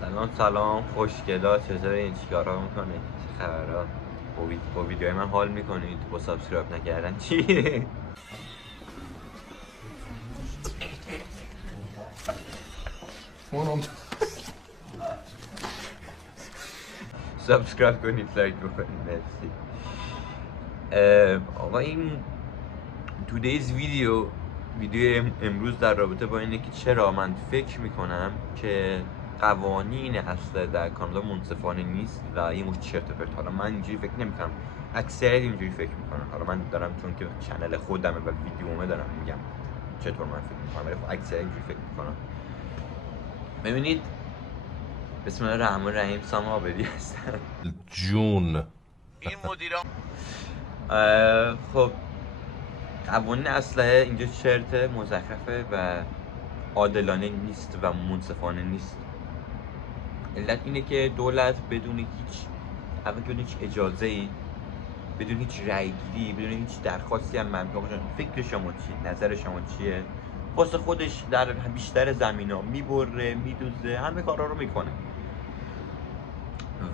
سلام خوشگلا، چطورین؟ چیکارا میکنید؟ چه خبرها؟ با ویدیوهای من حال میکنید؟ با سابسکرایب نکردن چی؟ سابسکرایب کنید، لایک بکنید، مرسی. آقا این today's ویدیو امروز در رابطه با اینه که چرا من فکر میکنم که قوانین اصلا در کانادا منصفانه نیست و این مش چرت و پرت. حالا من اینجوری فکر نمیکنم، اکثریت اینجوری فکر میکنن. حالا من دارم چون که چنل خودمه و ویدیومه دارم میگم چطور من فکر میکنم، ولی خب اکثریت اینجوری فکر میکنن. ببینید، بسم الله الرحمن الرحیم، سام عابدی هستم. جون این مدیران خب قوانین اسلحه اینجا چرته، مزخرفه و عادلانه نیست و منصفانه نیست. علت اینه که دولت بدون هیچ اجازه‌ای، بدون هیچ رأی‌گیری، بدون هیچ درخواستی هم مردم فکر شما چیه، نظر شما چیه، واسه خودش در بیشتر زمینا میبره، میدوزه، همه کارا رو میکنه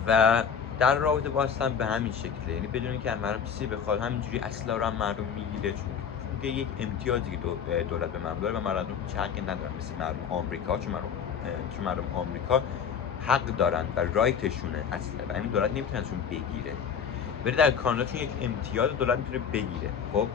و در رابطه با اصلا به همین شکله. یعنی بدون اینکه مردم چیزی بخواد همینجوری اصلا رو هم مردم میگیره، چون که یک امتیازی که دولت به مردم داره و مردم هیچ حقی ندارن، مثل مردم آمریکا. چون مردم آمریکا حق دارن و رایتشونه اصلا و همین دولت نمیتونه ازشون بگیره. ولی در کانادا چون یک امتیاز دولت میتونه بگیره. خب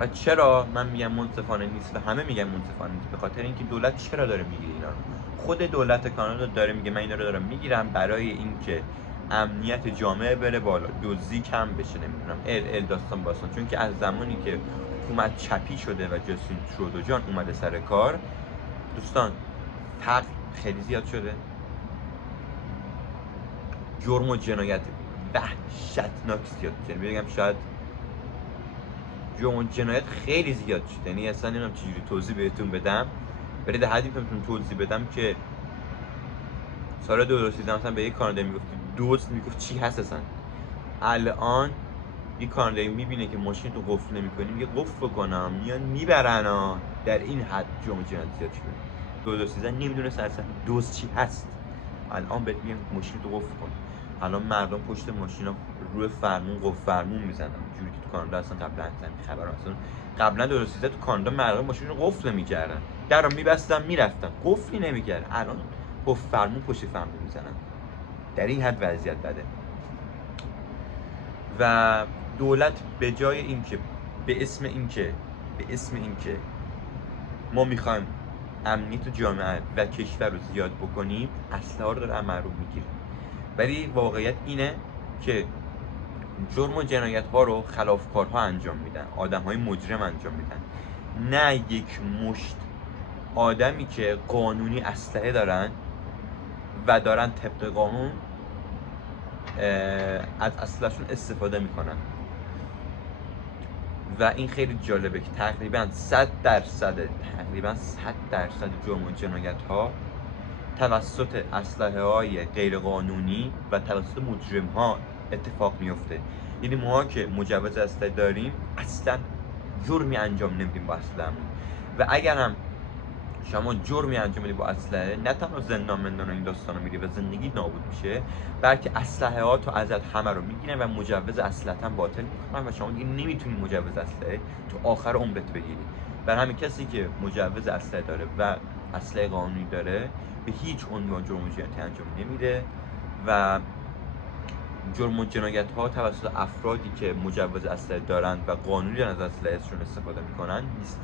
و چرا من میگم منصفانه نیست و همه میگن منصفانه نیست؟ به خاطر اینکه دولت چرا داره میگیره اینا رو؟ خود دولت کانادا داره میگه من اینا رو دارم میگیرم برای اینکه امنیت جامعه بره بالا، دزدی کم بشه، نمیدونم داستان باستان. چون که از زمانی که حکومت چپی شده و جاستین ترودو جان اومده سر کار، دوستان فقر خیلی زیاد شده، جرم و جنایت وحشتناک زیاد شده. بگم شاید جرم و جنایت خیلی زیاد شده، یعنی اصلا نمیدونم چجوری توضیح بهتون بدم، ولی در حدی بهتون توضیح بدم که سال 2013 مثلا به یک کانادایی میگفتی دوست، میگفت چی هست اصلا. الان یک کانادایی میبینه که ماشین تو قفل نمی‌کنی، میگه قفل بکنم، میان میبرن ها. در این حد جرم و جنایت زیاد شده. 2013 نمیدونست اصلا دوست چی هست، الان بهت میگن ماشین تو قفل کن. الان مردم پشت ماشینا روی فرمون قفل فرمون میزنن، جوری که تو کانادا اصلا قبلا خبر اصلا قبلا 2013 تو کانادا مردم ماشین رو قفل نمی‌کردن، درو میبستن میرفتن، قفلی نمی‌کردن. الان قفل فرمون پشت فرمون میزنن. در این حد وضعیت بده و دولت به جای اینکه به اسم اینکه ما میخوایم امنیت جامعه و کشور رو زیاد بکنیم، اسلحه رو داره مردم میگیره. ولی واقعیت اینه که جرم و جنایت ها رو خلافکارها انجام میدن، آدم های مجرم انجام میدن، نه یک مشت آدمی که قانونی اسلحه دارن و دارن طبق قانون از اسلحه‌شون استفاده میکنن. و این خیلی جالبه که تقریبا 100% جرم و جنایت ها توسط اسلحه های غیر قانونی و توسط مجرم ها اتفاق میفته. یعنی ما که مجوز اسلحه داریم اصلا جرمی انجام نمیدیم با اسلحه‌مون، و اگر هم شما جرمی انجام بدی با اسلحه، نه تنها زندان مندان و این داستانا میری و زندگی نابود میشه، بلکه اسلحه ها تو ازت همه رو میگیرن و مجوز اسلحه هم باطل میکنن و شما دیگه نمیتونی مجوز اسلحه تو آخر عمرت بگیری. برای همین کسی که مجوز اسلحه داره و اسلحه قانونی داره به هیچ عنوان جرم و جنایتی انجام نمیده و جرم و جنایت ها توسط افرادی که مجوز اسلحه دارن و قانونی از اسلحه‌شون استفاده میکنن نیست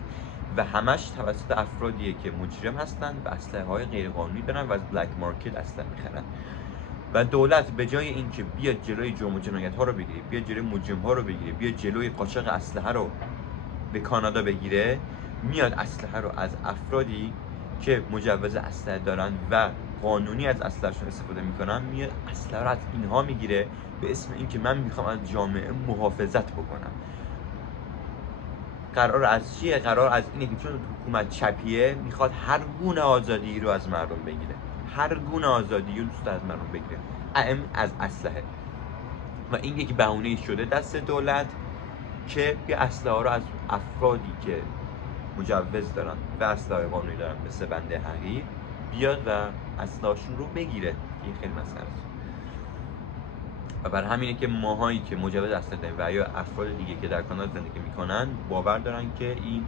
و همش توسط افرادیه که مجرم هستن و اسلحه های غیر قانونی دارن و از بلک مارکت اسلحه میخرن. و دولت به جای اینکه بیاد جلوی جرم و جنایت ها رو بگیره، بیاد جلوی مجرم ها رو بگیره، بیاد جلوی قاچاق اسلحه رو به کانادا بگیره، میاد اسلحه رو از افرادی که مجوز اسلحه دارن و قانونی از اسلحه‌شون استفاده میکنن، میاد اسلحه رو از اینها میگیره به اسم اینکه من میخوام از جامعه محافظت بکنم. قرار از چیه؟ قرار از اینه که چون حکومت چپیه میخواد هر گونه آزادی رو از مردم بگیره، هر گونه آزادی رو دوست از مردم بگیره، از اسلحه. و این یک بهونه شده دست دولت که بیا اسلحه رو از افرادی که مجوز دارن و اسلحه قانونی دارن مثل بنده حقیر بیاد و اسلحه‌شون رو بگیره. این خیلی مسخره است. و برای همینه که ماهایی که مجوز اسلحه داریم و یا افراد دیگه که در کانادا زندگی میکنن باور دارن که این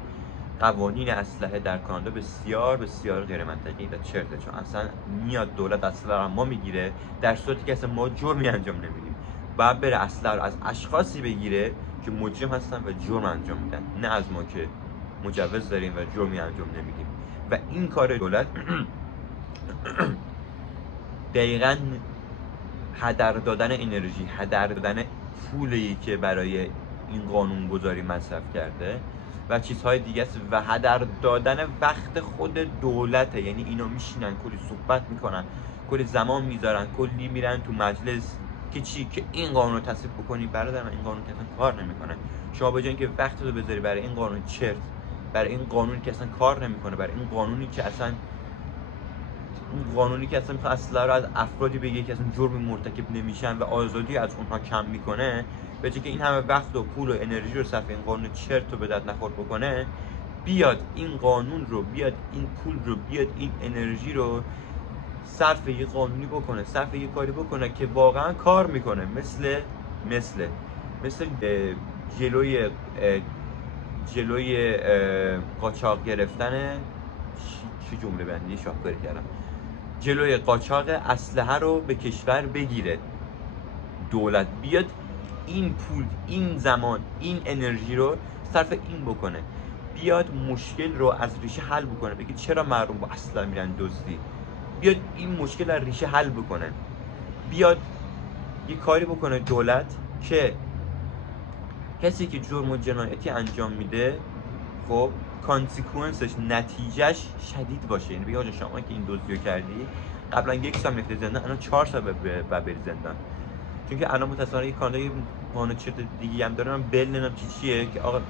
قوانین اسلحه در کانادا بسیار بسیار غیر منطقی و چرته، چون اصلا میاد دولت اسلحه رو ما میگیره در صورتی که اصلا ما جرمی انجام نمیدیم. بعد بره اسلحه رو از اشخاصی بگیره که مجرم هستن و جرم انجام میدن، نه از ما که مجوز داریم و جرمی انجام نمیدیم. و این کار دولت دقیقاً هدر دادن انرژی، هدر دادن پولی که برای این قانون گذاری مصرف کرده و چیزهای دیگه است و هدر دادن وقت خود دولته. یعنی اینا میشینن کلی صحبت میکنن، کلی زمان میذارن، کلی میرن تو مجلس که چی، که این قانون رو تصویب بکنی. برادر من این قانون که اصلا کار نمیکنه. شما به جای اینکه وقت رو بذاری برای این قانون چرت، برای این قانونی که اصلا کار نمیکنه، برای این قانونی که اصلا میخواد اسلحه رو از افرادی بگیره که اصلا جرمی مرتکب نمیشن و آزادی از اونها کم میکنه، به جای که این همه وقت و پول و انرژی رو صرف این قانون چرت و به درد نخور بکنه، بیاد این قانون رو، بیاد این پول رو، بیاد این انرژی رو صرف یه قانونی بکنه، صرف یه کاری بکنه که واقعا کار میکنه. مثل جلوی قاچاق گرفتن، چی جمله بندی شاهکاری کردم، جلوی قاچاق اسلحه رو به کشور بگیره. دولت بیاد این پول، این زمان، این انرژی رو صرف این بکنه، بیاد مشکل رو از ریشه حل بکنه. بگید چرا مردم با اسلحه میرن دزدی، بیاد این مشکل از ریشه حل بکنه. بیاد یه کاری بکنه دولت که کسی که جرم و جنایتی انجام میده، خب کانسیکوئنسش، نتیجهش شدید باشه. یعنی بگه آقا شما که این دزدی رو کردی قبلا 1 سال میرفتی زندان، الان 4 سال بری زندان. چون که الان متأسفانه این کانادا یه قانون چرت دیگه هم داره، من بیل نمیدونم چیه که آقا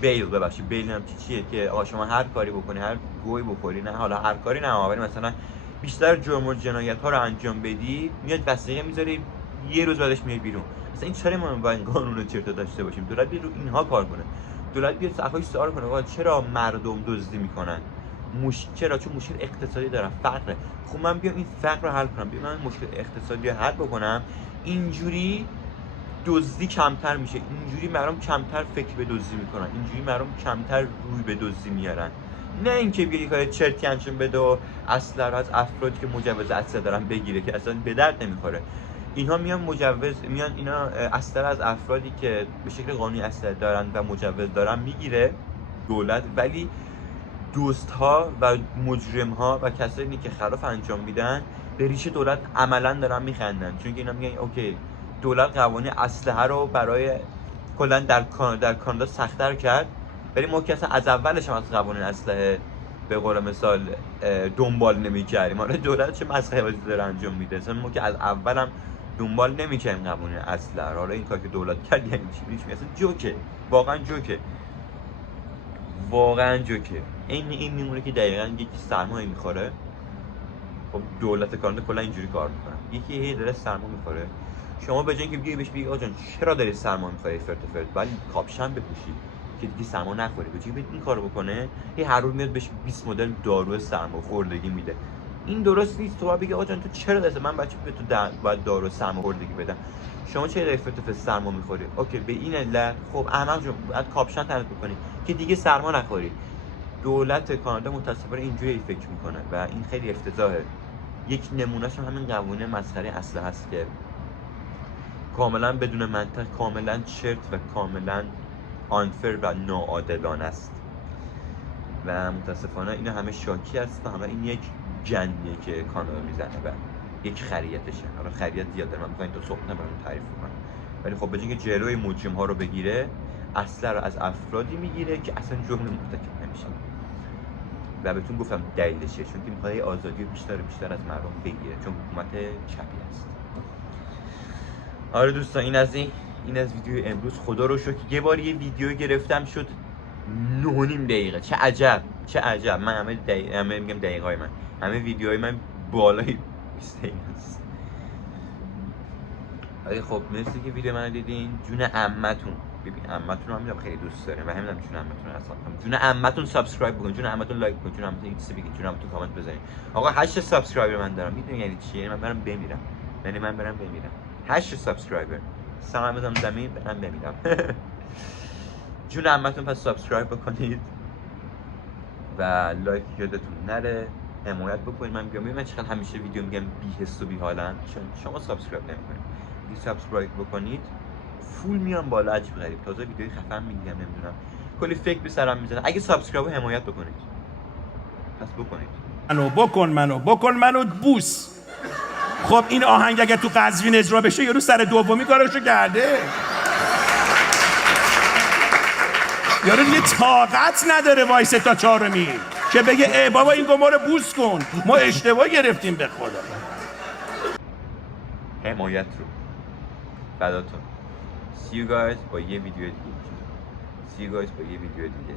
بیل نمیدونم چیه که آقا شما هر کاری بکنی، هر گوی بخوری، نه حالا هر کاری نه، ولی مثلا بیشتر جرم و جنایت ها رو انجام بدی، میاد وثیقه میذاره، یه روز بعدش میای بیرون. مثلا این چرا ما با این قانون چرت داشته باشیم؟ دولت بیاد رو اینها کار کنه. دولت بیاد صفای سوال کنه آقا چرا مردم دزدی میکنن؟ چرا؟ چون مشکل اقتصادی دارن، فقره. خب من بیام این فقر رو حل کنم، بیام من مشکل اقتصادی رو حل بکنم، اینجوری دزدی کمتر میشه، اینجوری مردم کمتر فکر به دزدی میکنن، اینجوری مردم کمتر روی به دزدی میارن. نه اینکه بیای کار چرتی انجام بده و اسلحه رو از افرادی که مجوز اسلحه دارن بگیره که اصلا به درد نمیخوره. اینها میان اینا اسلحه از افرادی که به شکل قانونی اسلحه دارن و مجوز دارن میگیره دولت، ولی دوستها و مجرم‌ها و کسایی که خلاف انجام میدن به ریشه دولت عملاً دارن میخندن. چون که اینا میگن اوکی دولت قوانین اسلحه رو برای کلا در کانادا سخت‌تر کرد، ولی ما که اصلا از اولش هم از قوانین اسلحه به قول مثال دنبال نمی‌کردیم. حالا دولت چه مسخره بازی داره انجام میده؟ اصلا ما که از اولم دنبال نمی‌کردیم قوانین اسلحه. حالا این کاری که دولت کرد یعنی چی؟ اصلا جوکه، واقعا جوکه. این میمونه که دقیقاً یکی سرمایه میخوره. خب دولت کانادا کلا اینجوری کار میکنه، یکی داره سرمایه میخوره، شما به جای اینکه بیای بهش بگی آقا جان چرا داری سرمایه میخوری فرت ولی کاپشن بپوشی که دیگه سرمایه نخوری، به جای اینکه این کارو بکنه هر روز میاد بهش 20 مدل دارو سرمایه خوردگی میده. این درست نیست. تو بگی آقا جان تو چرا دست من بچه به تو باید دارو سرمایه خوردگی بدم، شما چرا داری فرت سرمایه میخوری؟ اوکی به این علت خب احمق جون باید کاپشن تنت بکنی که دیگه سرمایه نخوری. دولت کانادا متأسفانه اینجوری فکر میکنه و این خیلی افتضاحه. یک نمونهش هم همین قوانین مسخره اسلحه هست که کاملا بدون منطق، کاملا چرت و کاملا آنفر و ناعادلانه است و متاسفانه اینا همه شاکی است و همه این یک جنگیه که کانادا میزنه و یک خریتشه. حالا خریت زیاد داره، من میخواین تو صبح نبرم تعریف کنم، ولی خب به جای اینکه جلوی مجرم ها رو بگیره اسلحه رو از افرادی میگیره که اصلا جرم مرتکب نمیشن. و بهتون گفتم دلیلشه، چون که میخواد آزادی بیشتر از مردم بگیره، چون حکومت چپی است. آره دوستان این از ویدیو امروز. خدا رو شکر یه بار یه ویدیو گرفتم شد 9.5 دقیقه. چه عجب. من همه میگم دقیقه‌های من، همه ویدیوهای من بالای 20 دقیقه است. آره خب مرسی که ویدیو من دیدین. جون عمتون ببین عمتون رو هم خیلی دوست داریم و همین جون عمتون رو اصلا جون عمتون سابسکرایب بکنید، جون عمتون لایک کنید، جون عمتون ایکس بگید، جون عمتون کامنت بزنید. آقا 8 سابسکرایبر من دارم، میدونی یعنی چی؟ یعنی من برم بمیرم. یعنی من برم بمیرم. 8 سابسکرایبر سلام بزنم زمین برم بمیرم. جون عمتون پس سابسکرایب بکنید و لایک یادتون نره، حمایت بکنید. من میگم من چقدر همیشه ویدیو میگم بی حس و بی حالم، چون شما سابسکرایب نمیکنید. اگه سابسکرایب بکنید فول میام بالا، عجیب غریب تازه ویدیوی خفن میگم، نمیدونم کلی فکر به سرم میزنه. اگه سابسکرایب و حمایت بکنید پس بکنید. بکن منو بوس. خب این آهنگ اگه تو قزوین اجرا بشه یارو سر دومی کارشو کرده. یارو دیگه طاقت نداره وایسه تا چهارمی که بگه ای بابا این ما رو بوس کن، ما اشتباه گرفتیم به خدا. حمایت رو فداتون. See you guys با یه ویدیو دیگه.